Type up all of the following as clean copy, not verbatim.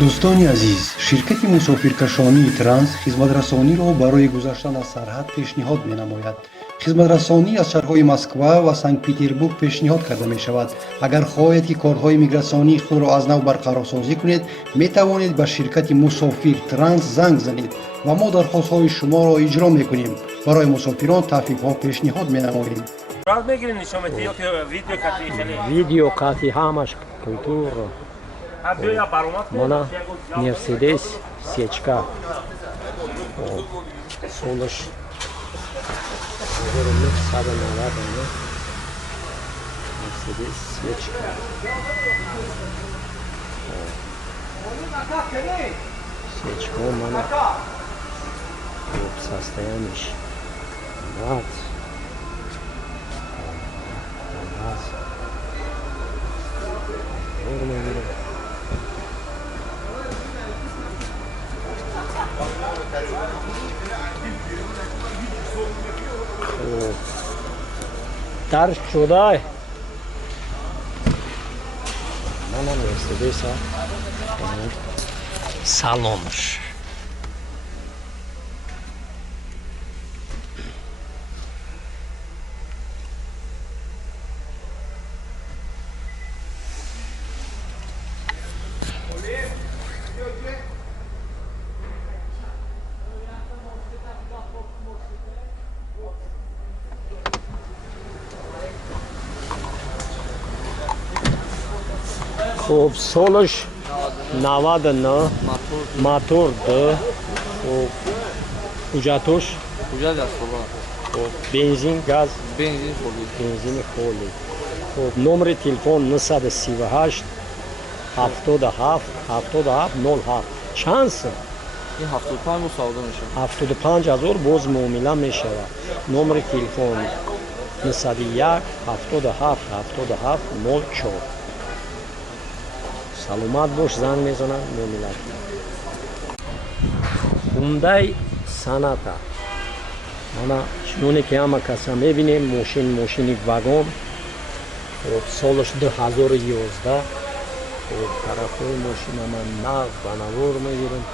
дӯстони азиз, ширкати мусофиркашонии транс хизматрасониро барои гузаштан аз сарҳад пешниҳод менамояд. хизматрасонӣ аз шаҳрҳои Москва ва Санкт-Петербург пешниҳод карда мешавад. Агар хоҳед ки корҳои миграсионии худро аз нав барқарорсозӣ кунед, метавонед ба ширкати мусофир транс занг занед ва мо дархостҳои шуморо иҷро мекунем. Барои мусофирон таъфифҳо пешниҳод менамоем. Видео кати ҳамаш культура. Mana Mercedes сечка. Солош 1990. Mercedes сечка. Сечка mana в состоянии. Вот. Тарш шудай. Mana Mercedes salonmuş. خب سالش 99 موتور ده. خب کجاتوش؟ کجا دست بابا؟ خب بنزین گاز؟ بنزین خالی. بنزین خالی. خب نمره تلفن 938 77 77 07. چانس؟ این 75 مساوده میشه. 75,000 باز معامله میشه. نمره تلفن 901 77 77 04. саломат бош, занг мезанам, муомилат. Hyundai Sonata. Мана чуноне ки ҳама каса мебинем, мошини вагон. Солаш 2011. Тарафҳои мошина ман нав ба навор мегирам.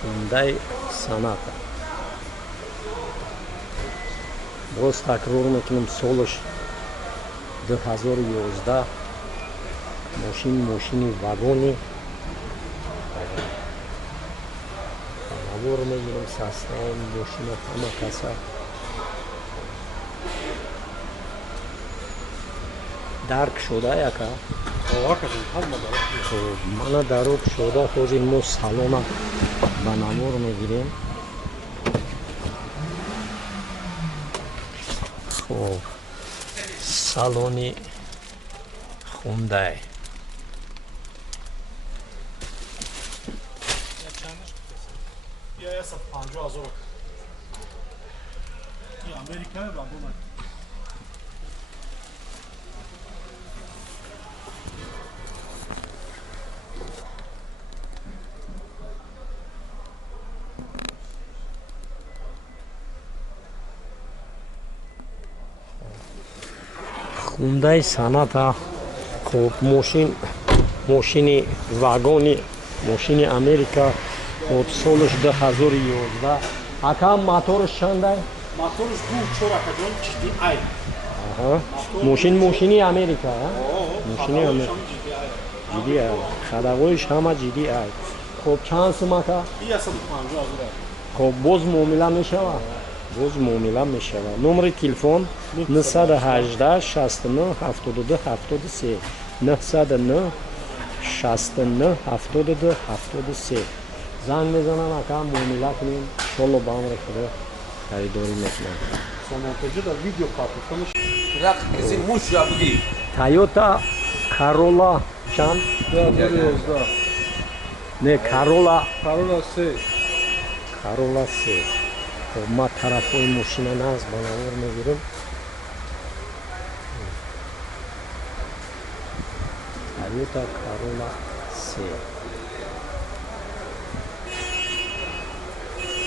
Hyundai Sonata. Боз такрор мекунам, солаш 2011. мошини вагони навор мегирам, состояние мошина ҳама каса дарк шуда яка. Мана дарок шуда, ҳозир мо салона ба навор мегирем. Хоб салони Hyundai. Hyundai Sonata. خب ماشین واگونی، ماشین امریکا. خب سالش 2011. اکام موتورش چنده؟ موتورش 2.4 کجان جدی ای. ماشینی امریکا. ماشینی امریکا. جدی ای. خداویش همه جدی ای. خب چند سومه که؟ 150,000. خب باز معامله میشه. باز معامله میشه. نمره تلفن 918 69 72 73. 909 69 72 73. زنگ میزنم اکا معامله کنیم. انشالله با امر خدا خریداری میکنم. Sonatacı da video kartı. رق کسی موش یا بگی. Toyota Corolla چند؟ 2011. نه Corolla. Corolla C. Corolla C. خب ما طرفای ماشین ناز با نور میگیرم. Toyota Corolla C.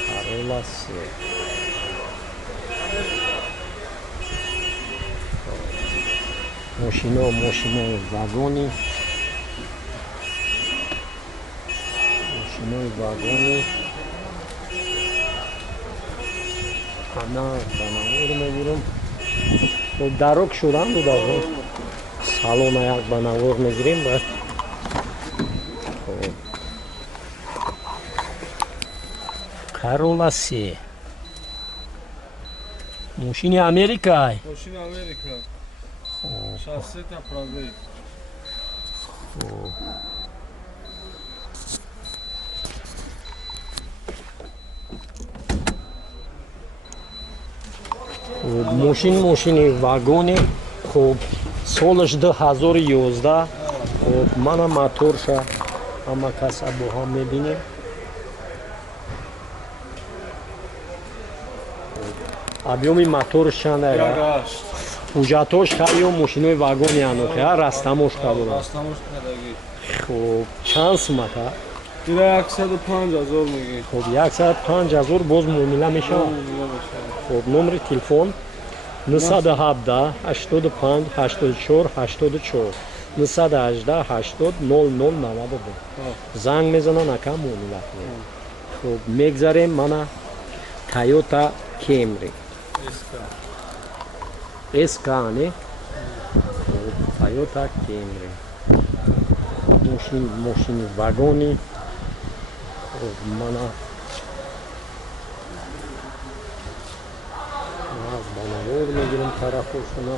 Corolla C. ماشینای واگونی همه بناور میگیرم خب درک شدن بود آقا سالون یک بناور میگیریم باید Corolla C ماشین امریکایی ماشین امریکا شاسی تا پرازی ماشین واگونی خب سالش 2011 خب من موتورش همه کس با هم میبینیم объёми моторш чанд ага ҳуҷҷатош хеле мошинои вагони анохе растамош кадора растамош кадаги хуб чанд сумата ина 105000 меги хуб 105000 боз муомила мешавад хуб номери телефон 917 85 84 84 918 80 0092 занг мезанан ака муомилат мекунанд хуб мегзарем мана Toyota Camry SK не Toyota Camry мошини вагони мана банавор мегирем тарафошуна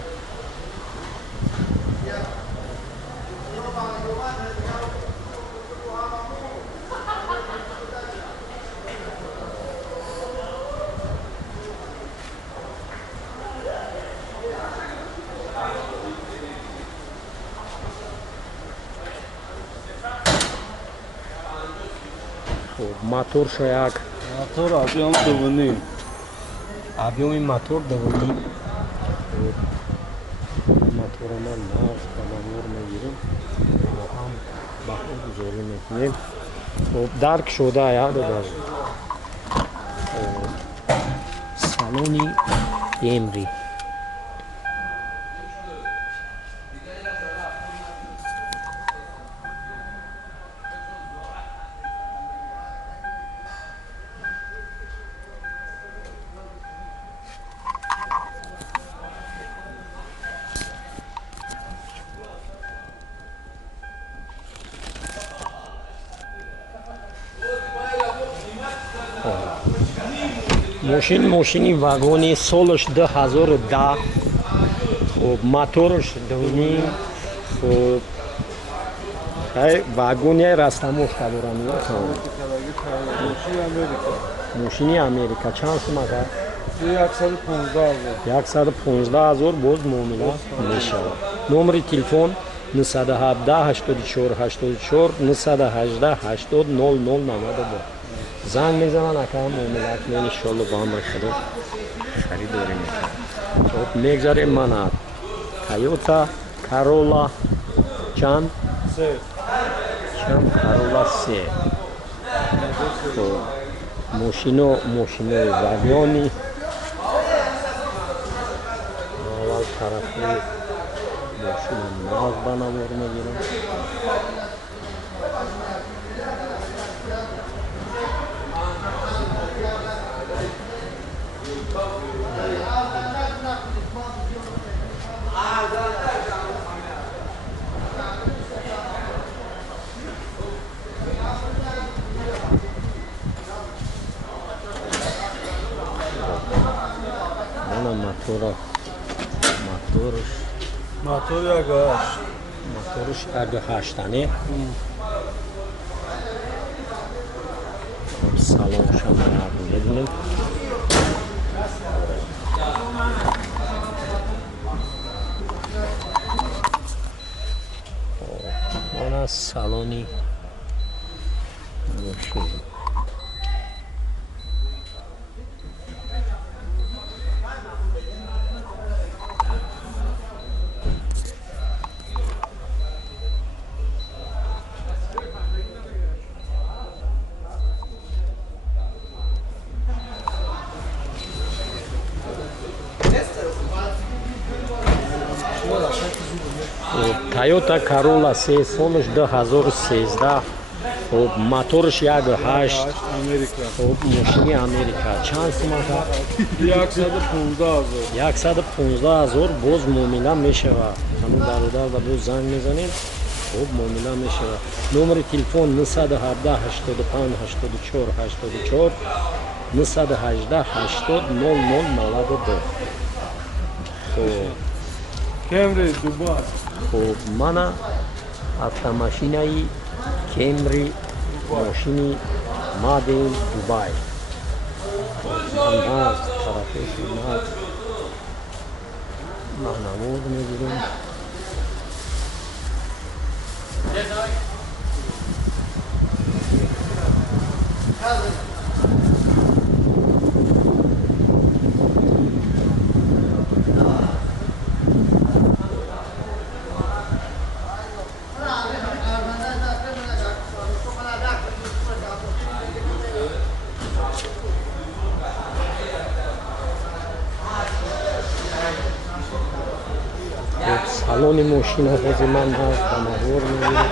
мотор як мотор объем дувни объеми мотор дувни мотора ман нав банавор мегирем ҳам баҳо гузорӣ мекунем хуб дарк шуда як дар салони Camry мошини вагони солаш 2010 хуб мотораш дувни хуб вагони растамош кадорам мошини Америка чанд сумата 115000 боз муомила мешавад номери телефон 917 84 84 918 80 0092 занг мезананд ака муомилат мен иншоалло ба амри худо харидорӣ мекунем хуб мегзарем мана Toyota Corolla чанд Corolla C хуб мошинои вагони аввал тарафи мошина нав банавор мегирам мотор ягаш моторш агҳаштане салоншам мебинем мана салони мошин Toyota Corolla 3 солиш 2013. خب موتورش 1.8. Amerika. خب ماشین امریکا چند سمت 115,000. 115,000 باز معامله میشود. همون برادر و باز زنگ میزنیم. خب معامله میشود. نمر تلفن 917 85 84 84 918 80 0092. خب Camry, Dubai. خب من автомашинai Camry ماشینی مادین دبی. من از طرفش نمود میگیریم. салони мошина ҳози ман ҳаст ба навор мегирем.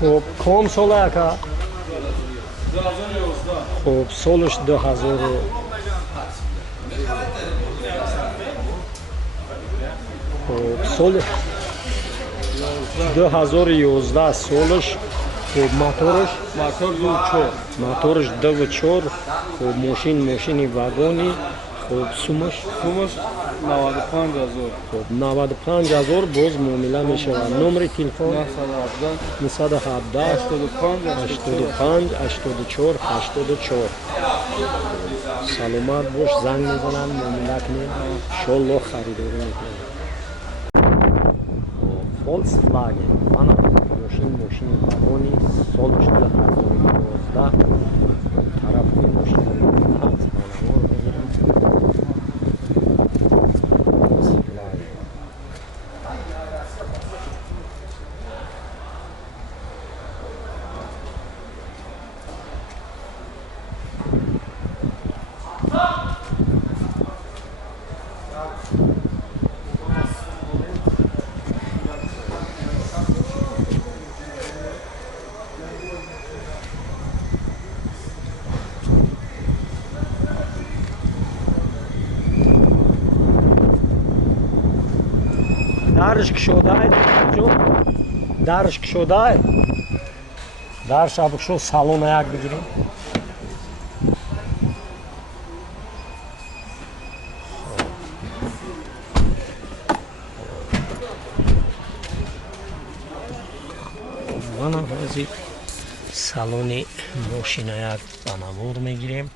خب کام سال اکا؟ 2011. خب سالش 2000 خب سال 2011 سالش. خب موتورش Motor 2.4. خب ماشینی واگونی. خب سومش Sumos 95,000. خب 95,000 باز معامله میشود. نمر تلفن 917 85 84 84. سلامت باش زنگ میزنن معامله کنیم انشالله خریداری میکنیم. Volkswagen من ماشین واگونی سالش 2011 طرفی ماشین هست بنوار میگیرم. درش کشوده درش کشوده درش ابکشو سالون یک بگیریم. من هازی سالونی ماشین یک بنوار میگیریم.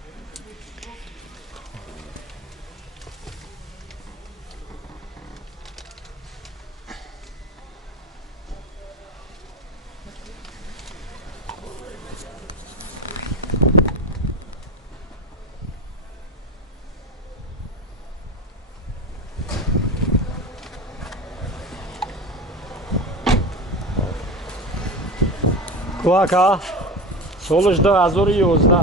Куака, солиш 2011,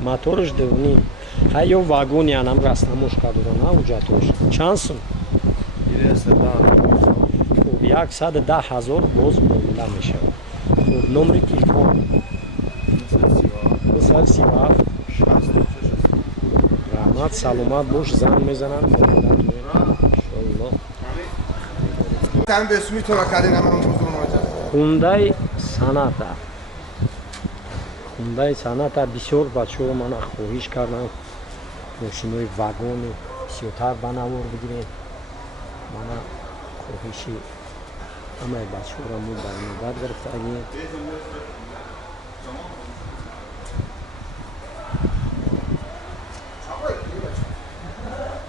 моториш дивнин. Хайо вагони анам раснамош кадурона уҷатош. Чанд сум? 110,000 боз муомила мешавад. Хуб, номери телефон 037 раҳмат, саломат бош, занг мезананд муомила кунед иншоаллоҳ. Hyundai Sonata бисёр бачаҳо мана хоҳиш карданд мошинои вагони бисёртар ба навор бигирем. мана хоҳиши ҳамаи бачаҳоро мо дар нӯбат гирифтагем.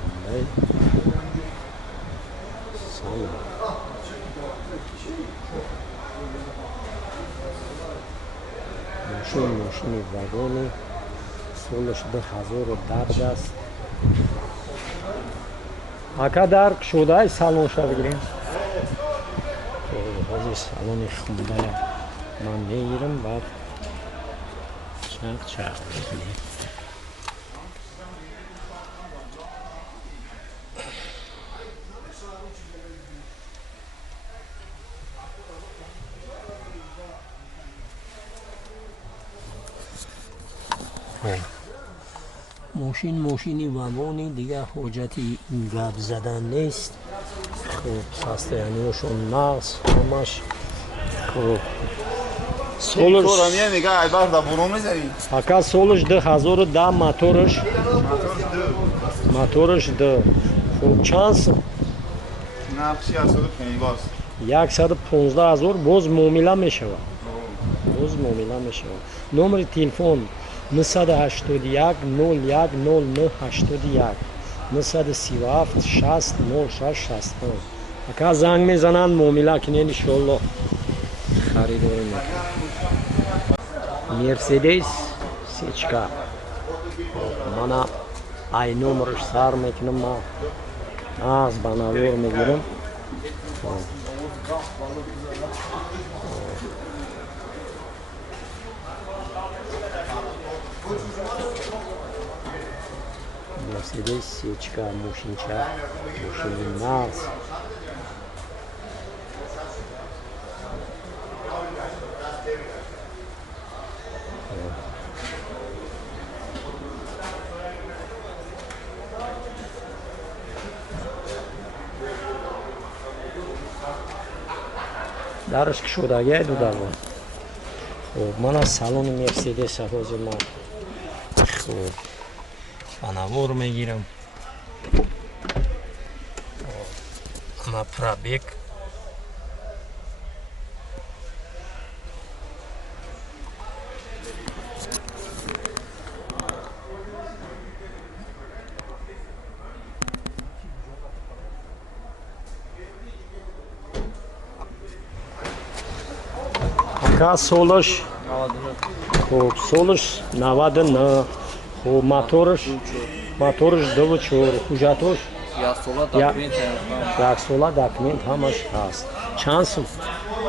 Hyundai Sonata мошини вагони солаш 2010 аст. Ака дарк шуда, салонша бигирем. ҳозир салони хундая ман мегирам, баъд чақ мекунем. мошини вагони дигар ҳоҷати гап задан нест. хуб состояниёшон нағз ҳамаш. хуб солаш ака солаш 2010 мотораш д. хуб чанд 115 000 боз муомила мешавад. номери телефон 981 01 0981 937 60 06 69. ака занг мезананд муомила кинен, иншоалло харидорӣ мекунад. мерседес сечка мана ай номераш сар мекунам, ман нағз ба навор мегирам. мерседес сечка мошинча, мошини нағз. дараш кушодагия дудавон. хуб мана салони мерседеса ҳозир ман хуб ба навор мегирам. ана пробег ака солаш хуб солаш 99. хуб мотораш 24. ҳуҷҷатош 1 сола документ ҳамаш ҳаст. чанд сум?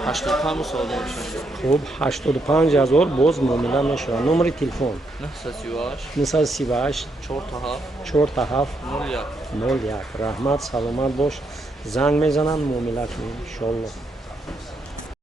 85 сол мешавад. хуб 85 000 боз муомила мешавад. номери телефон 938 47 01. раҳмат, саломат бош. занг мезананд муомила кунем, иншоалло.